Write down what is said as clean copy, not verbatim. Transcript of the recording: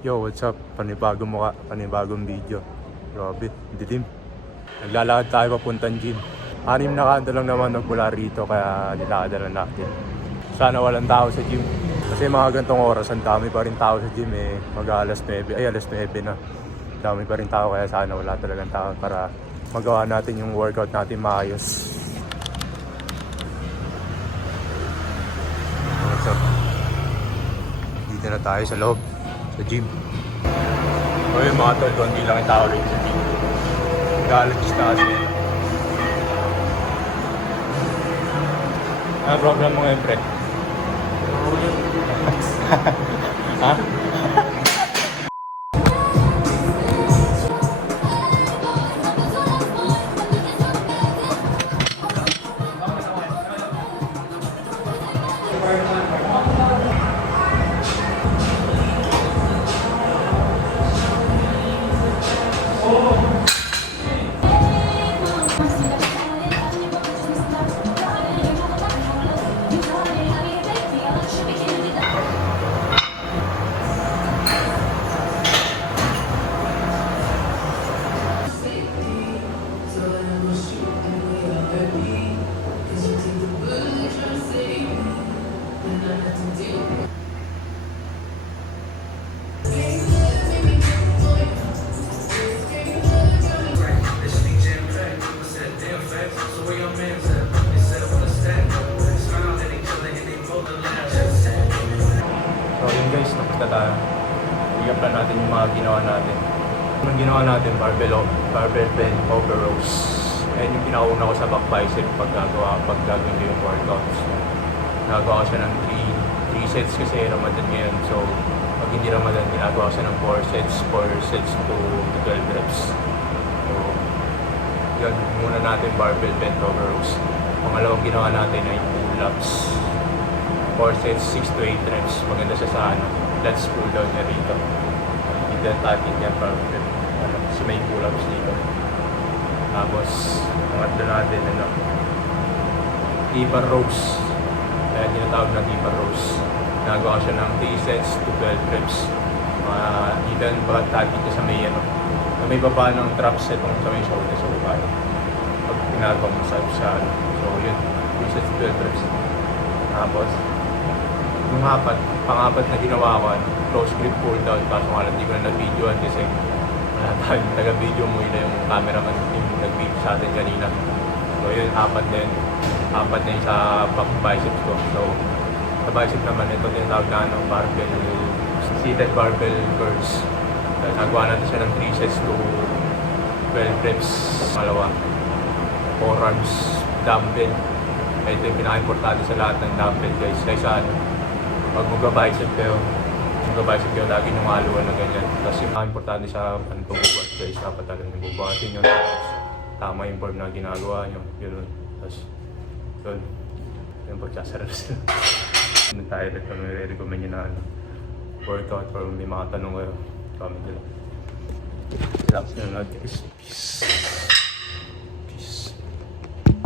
Yo, what's up? Panibagong mukha, panibagong video. Grabe, dilim. Naglalakad tayo papuntang gym. 6 na kanto lang naman nagmula rito kaya nilakad na lang natin. Sana walang tao sa gym. Kasi mga gantong oras, ang dami pa rin tao sa gym eh. Alas 9 na. Dami pa rin tao kaya sana wala talagang tao para magawa natin yung workout natin maayos. What's up? Dito na tayo sa loob. Sa gym. O yung mga tol, hindi lang yung tao rin sa gym. Nag-allergies na kasi. Ano program mo ngayon, pre? Ha? So yun guys, tapos na tayo. Bigyan pa natin yung mga ginawa natin. Yung ginawa natin, barbell bend over rows. Ayan yung pinauna ko sa back bicep pag gagawin ko yung workouts. Nagawa ko siya ng 3 sets kasi Ramadan ngayon. So pag hindi Ramadan, ginagawa ko siya ng 4 sets to 12 reps. So yun, muna natin barbell bend over rows. Pangalawang ginawa natin ay pull-ups. 4 sets, 6 to 8 reps. Maganda siya sa let's pull down niya rito. Hindi natin yan para kasi may pull-ups dito. Tapos, pangatlo natin, deeper rows. Kaya tinatawag na deeper rows. Nagawa siya ng 3 sets to 12 reps. Dito yung bahat natin sa may, may baba ng traps itong sa may shoulder sa baba. Pag pinagawa mo sa so yun, 3 sets to 12 reps. Tapos, yung pang-apat na ginawa ko, close grip pull down, kaso nga lang, hindi ko na nag-videoan kasi wala tayong taga-video mo yun na yung cameraman yung nag-video sa atin kanina. So yun, apat na yun sa back biceps ko. So sa bicep naman, ito din tawag na barbell, seated barbell curls. So, nagawa natin siya ng 3 sets to 12 reps. Malawa, forearms, dumbbell. Ito yung pinaka-importante sa lahat ng dumbbell guys. Kaysa pag mag-bicep kayo, lagi nyung maluwan na ganyan. Tapos yung importante sa pagbubuhat guys, dapat talagang bubuhatin yun. Tama yung form na ginagawa nyo. Yun. Tapos, yun. Yung pagsasara na sila. Ano tayo rin kung may recommend nyo na workout or may mga tanong kayo. Comment nyo lang. Relax nyo lang guys. Peace.